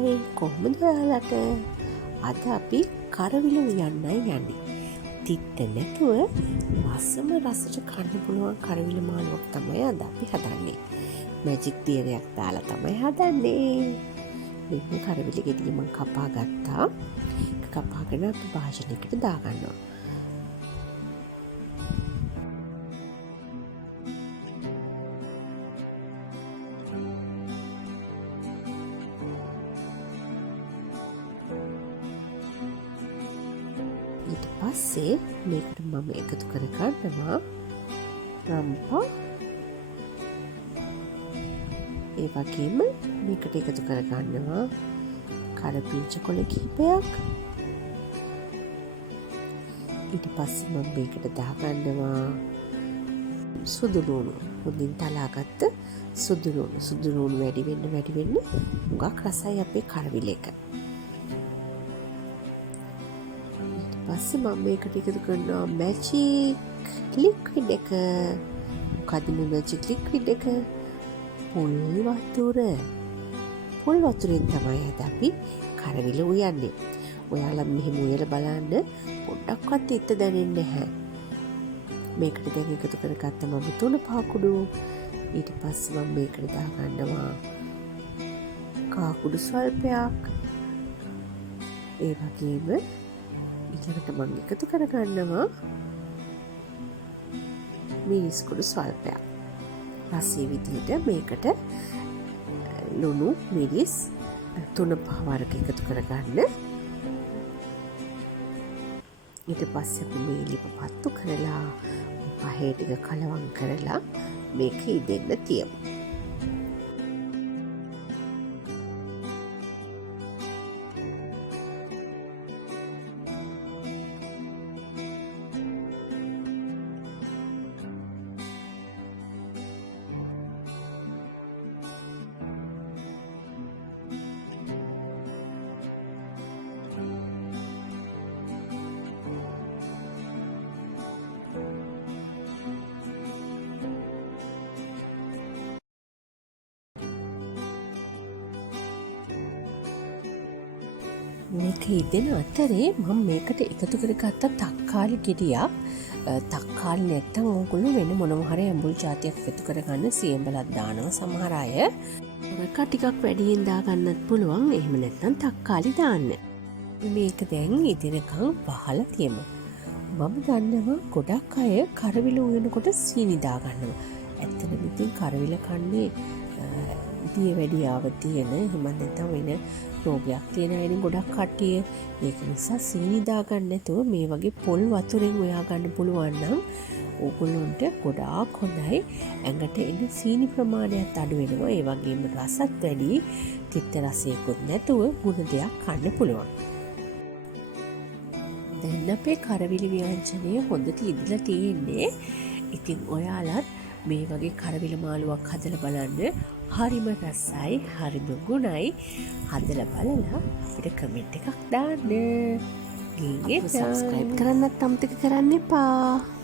Hi කොහොමද ඔයාලට? අද අපි කරවිල උයන්නයි යන්නේ. තිත්ත නැතුව රසම රසට කන්න පුළුවන් කරවිල මාළුවක් තමයි අද අපි හදන්නේ. මැජික් තියරයක් දාලා තමයි හදන්නේ. මෙන්න කරවිල ගෙඩිය මම කපා ගත්තා. කපාගෙන අපි භාජනයකට දාගන්නවා. ඊට පස්සේ මේකට මම එකතු කර ගන්නවා රම්පා. ඒ වගේම මේකට එකතු කර ගන්නවා කරපිංච කොළ කිහිපයක්. ඊට පස්සේ මම මේකට දාගන්නවා සුදු ලුණු. හොඳින් තලාගත්ත සුදු ලුණු වැඩි වෙන්න හුඟක් රසයි අපේ කරවිල එක. පස්සේ මම මේකට එකතු කරනවා මැජික් ලික්විඩ් එක. මොකද මේ මැජික් ලික්විඩ් එක? පොල් වතුරෙන් තමයි අද අපි කරවිල උයන්නේ. ඔයාලා මෙහෙම උයලා බලන්න පොඩ්ඩක්වත් ඉත දැනෙන්නේ නැහැ. මේකට දැන් එකතු කරගත්ත මම 3 පාකුඩු. ඊට පස්සේ මම මේකට දාගන්නවා කාකුඩු ස්වල්පයක්. ඒ වගේම ඊළඟට මම එකතු කරගන්නවා මිරිස් කුඩු ස්වල්පයක්. රසයේ විදිහට මේකට ලුණු මිරිස් 3-5 වර්ග එකතු කරගන්න. ඊට පස්සේ අපි මේ ලිප පත්තු කරලා පහේ ටික කලවම් කරලා මේක ඉදෙන්න තියමු. මේක ඉදෙන අතරේ මම මේකට එකතු කරගත්ත තක්කාලි ගෙඩියක්. තක්කාලි නැත්තම් ඕගොල්ලෝ වෙන මොනවා හරි ඇඹුල් జాතියක් එකතු කරගන්න සියඹලක් දානවා සමහර අය. ඒක ටිකක් වැඩියෙන් දාගන්නත් පුළුවන්. එහෙම නැත්නම් තක්කාලි දාන්න. මේක දැන් ඉදෙනකම් වහලා තියමු. මම දන්නවා ගොඩක් අය කරවිල උයනකොට සීනි දාගන්නවා. ඇත්තටම ඉතින් කරවිල කන්නේ දිය වැඩියාව තියෙන එහෙම නැත්නම් වෙන රෝගයක් තියෙන අය ගොඩක් කට්ටිය. ඒක නිසා සීනි දාගන්න නැතුව මේ වගේ පොල් වතුරෙන් උයා ගන්න පුළුවන් නම් ඕගොල්ලන්ට ගොඩාක් හොඳයි. ඇඟට එන සීනි ප්‍රමාණයත් අඩු වෙනවා. ඒ වගේම රසත් වැඩි. තිත්ත රසයකුත් නැතුව ගුණ දෙයක් කන්න පුළුවන්. දැන් අපේ කරවිල ව්‍යංජනය හොඳට ඉදලා තියෙන්නේ. ඉතින් ඔයාලත් මේ වගේ කරවිල මාළුවක් හදලා බලන්න. හරිම රසයි, හරිම ගුණයි. හදලා බලලා අපිට කමෙන්ට් එකක් දාන්න. ගිහින් සබ්ස්ක්‍රයිබ් කරන්නත් අමතක කරන්න එපා.